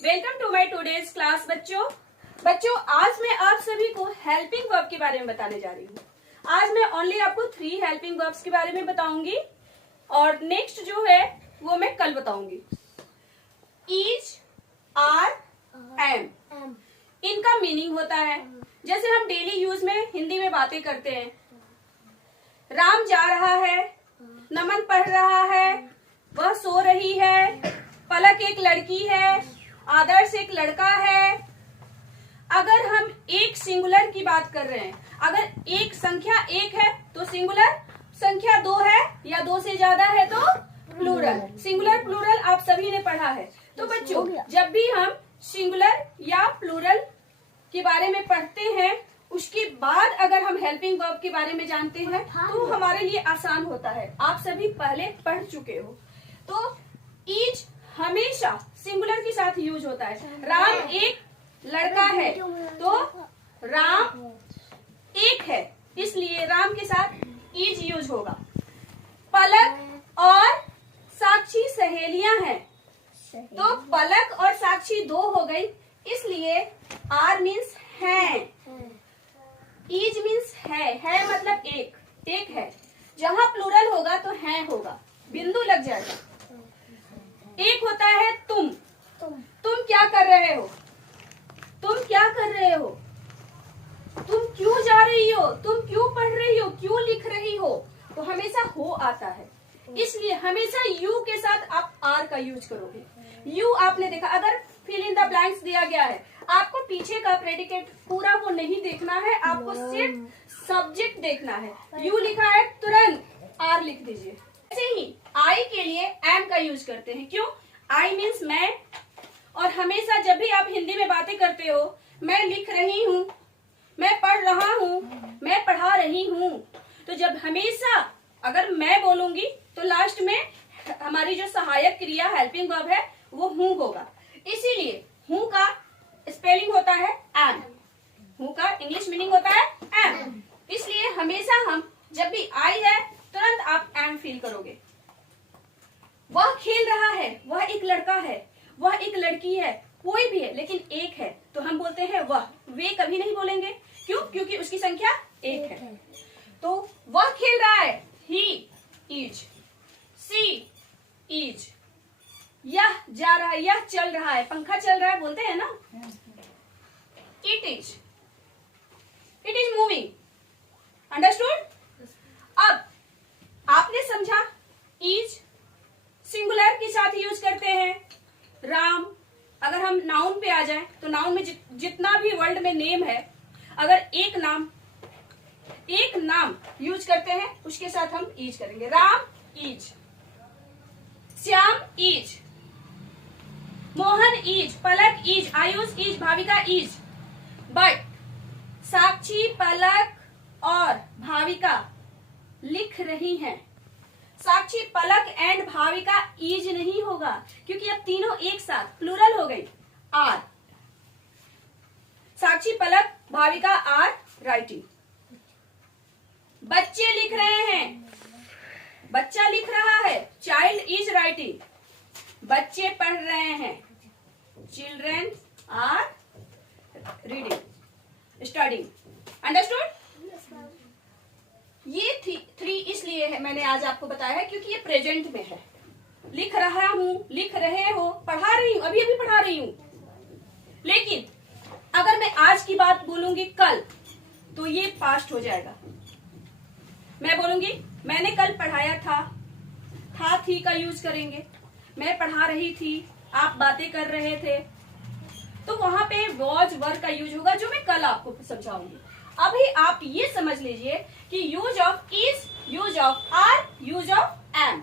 Welcome to my today's class बच्चों आज मैं आप सभी को हेल्पिंग वर्ब के बारे में बताने जा रही हूँ। आज मैं ओनली आपको 3 हेल्पिंग वर्ब्स के बारे में बताऊंगी और नेक्स्ट जो है वो मैं कल बताऊंगी। इज, आर, एम, इनका मीनिंग होता है जैसे हम डेली यूज में हिंदी में बातें करते हैं। राम जा रहा है, नमन पढ़ रहा है, वह सो रही है, पलक एक लड़की है, आदर्श एक लड़का है। अगर हम एक सिंगुलर की बात कर रहे हैं, अगर एक संख्या एक है तो सिंगुलर, संख्या 2 है या 2 से ज्यादा है तो प्लूरल। सिंगुलर प्लूरल आप सभी ने पढ़ा है। तो बच्चों जब भी हम सिंगुलर या प्लूरल के बारे में पढ़ते हैं उसके बाद अगर हम हेल्पिंग वर्ब के बारे में जानते हैं तो हमारे लिए आसान होता है। आप सभी पहले पढ़ चुके हो। तो इज हमेशा सिंगुलर के साथ यूज होता है। राम एक लड़का है तो राम एक है, इसलिए राम के साथ इज यूज होगा। पलक और साक्षी सहेलियां हैं तो पलक और साक्षी 2 हो गई, इसलिए आर मीन्स है, इज मीन्स है मतलब एक है। जहां प्लूरल होगा तो है होगा, बिंदु लग जाएगा। एक होता है तुम क्या कर रहे हो, तुम क्या कर रहे हो, तुम क्यों जा रही हो, तुम क्यों पढ़ रही हो, क्यों लिख रही हो, तो हमेशा हो आता है। इसलिए हमेशा यू के साथ आप आर का यूज करोगे। यू आपने देखा, अगर फिल इन द ब्लैंक्स दिया गया है, आपको पीछे का प्रेडिकेट पूरा वो नहीं देखना है, आपको सिर्फ सब्जेक्ट देखना है। यू लिखा है तुरंत आर लिख दीजिए। ऐसे ही आई के लिए एम का यूज करते हैं। क्यों? आई मीन्स मैं, और हमेशा जब भी आप हिंदी में बातें करते हो, मैं लिख रही हूँ, मैं पढ़ रहा हूँ, मैं पढ़ा रही हूँ, तो जब हमेशा अगर मैं बोलूंगी तो लास्ट में हमारी जो सहायक क्रिया हेल्पिंग वर्ब है वो हूँ होगा। इसीलिए हूँ का स्पेलिंग होता है एम, हूँ का इंग्लिश मीनिंग होता है एम। इसलिए हमेशा हम जब भी आई है तुरंत आप एम फील करोगे। वह खेल रहा है, वह एक लड़का है, वह एक लड़की है, कोई भी है लेकिन एक है तो हम बोलते हैं वह। वे कभी नहीं बोलेंगे, क्यों? क्योंकि उसकी संख्या एक है। तो वह खेल रहा है, ही इज, सी इज, यह जा रहा है, यह चल रहा है, पंखा चल रहा है बोलते हैं ना। It is moving. अंडरस्टूड? अब आपने समझा इज सिंगुलर के साथ यूज करते हैं। राम, अगर हम नाउन पे आ जाएं तो नाउन में जितना भी वर्ल्ड में नेम है, अगर एक नाम यूज करते हैं उसके साथ हम इज करेंगे। Ram is, Shyam is, Mohan is, Palak is, Ayush is, Bhavika is. But Sakshi, Palak और भाविका लिख रही हैं। साक्षी, पलक एंड भाविका इज नहीं होगा क्योंकि अब तीनों एक साथ प्लूरल हो गई। Are, Sakshi, Palak, Bhavika are writing. बच्चे लिख रहे हैं, बच्चा लिख रहा है, चाइल्ड इज राइटिंग। बच्चे पढ़ रहे हैं, children are reading, studying. Understood? ये 3 इसलिए है मैंने आज आपको बताया है क्योंकि ये प्रेजेंट में है। लिख रहा हूं, लिख रहे हो, पढ़ा रही हूं, अभी अभी पढ़ा रही हूं। लेकिन अगर मैं आज की बात बोलूंगी कल तो ये पास्ट हो जाएगा। मैं बोलूंगी मैंने कल पढ़ाया था थी का यूज करेंगे। मैं पढ़ा रही थी, आप बातें कर रहे थे, तो वहां पे वॉज वर्ब का यूज होगा जो मैं कल आपको समझाऊंगी। अभी आप ये समझ लीजिए कि use of is, use of are, use of am.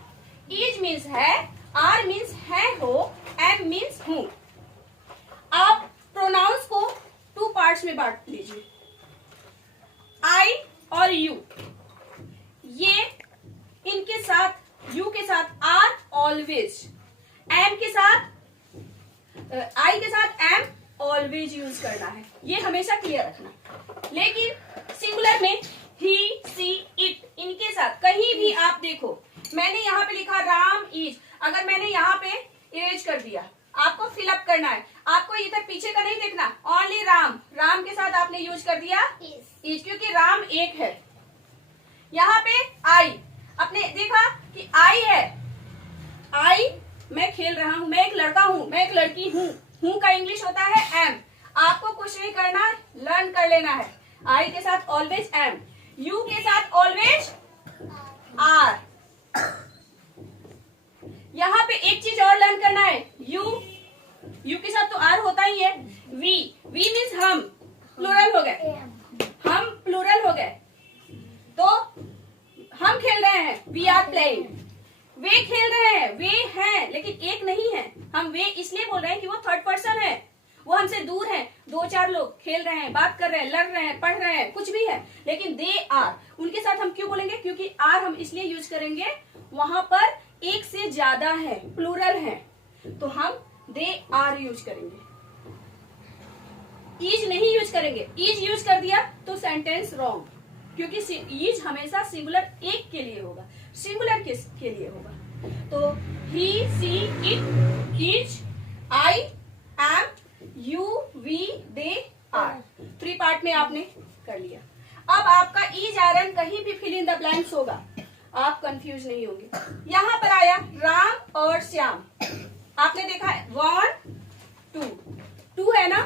Is means है, आर मीन्स है हो, एम मीन्स हूं। आप प्रोनाउंस को 2 पार्ट्स में बांट लीजिए। आई और यू, ये इनके साथ, यू के साथ आर ऑलवेज, एम के साथ, आई के साथ एम ऑलवेज यूज करना है। ये हमेशा क्लियर रखना। लेकिन सिंगुलर में ही, सी, इट, इनके साथ कहीं भी आप देखो, मैंने यहाँ पे लिखा राम इज, अगर मैंने यहाँ पे इरेज कर दिया आपको फिलअप करना है। आपको इधर पीछे का नहीं देखना, ओनली राम। राम के साथ आपने यूज कर दिया इज, क्योंकि राम एक है। यहाँ पे आई, आपने देखा कि आई है, आई मैं खेल रहा हूं, मैं एक लड़का हूं, मैं एक लड़की हूं। हूं का इंग्लिश होता है एम। आपको कुछ नहीं करना, लर्न कर लेना है। आई के साथ ऑलवेज एम, यू के साथ ऑलवेज आर। यहाँ पे एक चीज और लर्न करना है, यू, यू के साथ तो आर होता ही है। वी, वी मीन्स हम, प्लूरल हो गए, हम प्लूरल हो गए। तो हम खेल रहे हैं, वी आर प्लेइंग। वे खेल रहे हैं, वे हैं, लेकिन एक नहीं है। हम वे इसलिए बोल रहे हैं कि वो थर्ड पर्सन है, वो हमसे दूर है। दो चार लोग खेल रहे हैं, बात कर रहे हैं, लड़ रहे हैं, पढ़ रहे हैं, कुछ भी है, लेकिन दे आर। उनके साथ हम क्यों बोलेंगे? क्योंकि आर हम इसलिए यूज करेंगे, वहां पर एक से ज्यादा है, प्लूरल है, तो हम दे आर यूज करेंगे, इज नहीं यूज करेंगे। इज यूज कर दिया तो सेंटेंस रॉन्ग, क्योंकि इज हमेशा सिंगुलर एक के लिए होगा, सिंगुलर किसके लिए होगा? तो he, she, it, is, I, am, you, we, they, are. 3 part में आपने कर लिया। अब आपका इज, आर, एम कहीं भी फिल इन द ब्लैंक्स होगा, आप कंफ्यूज नहीं होंगे। यहां पर आया राम और श्याम, आपने देखा है 1 2 2 है ना,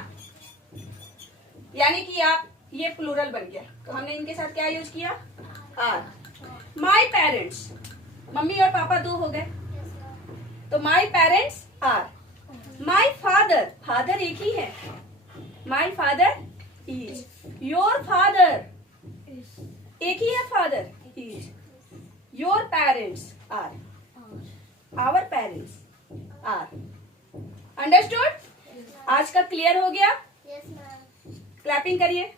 यानी कि आप ये प्लूरल बन गया, तो हमने इनके साथ क्या यूज किया? आर। माई पेरेंट्स, मम्मी और पापा 2 हो गए, तो my parents are. My father, father एक ही है, my father is. Your father, एक ही है father, is. Your parents are, our parents are. Understood? आज का क्लियर हो गया? Yes, ma'am. क्लैपिंग करिए।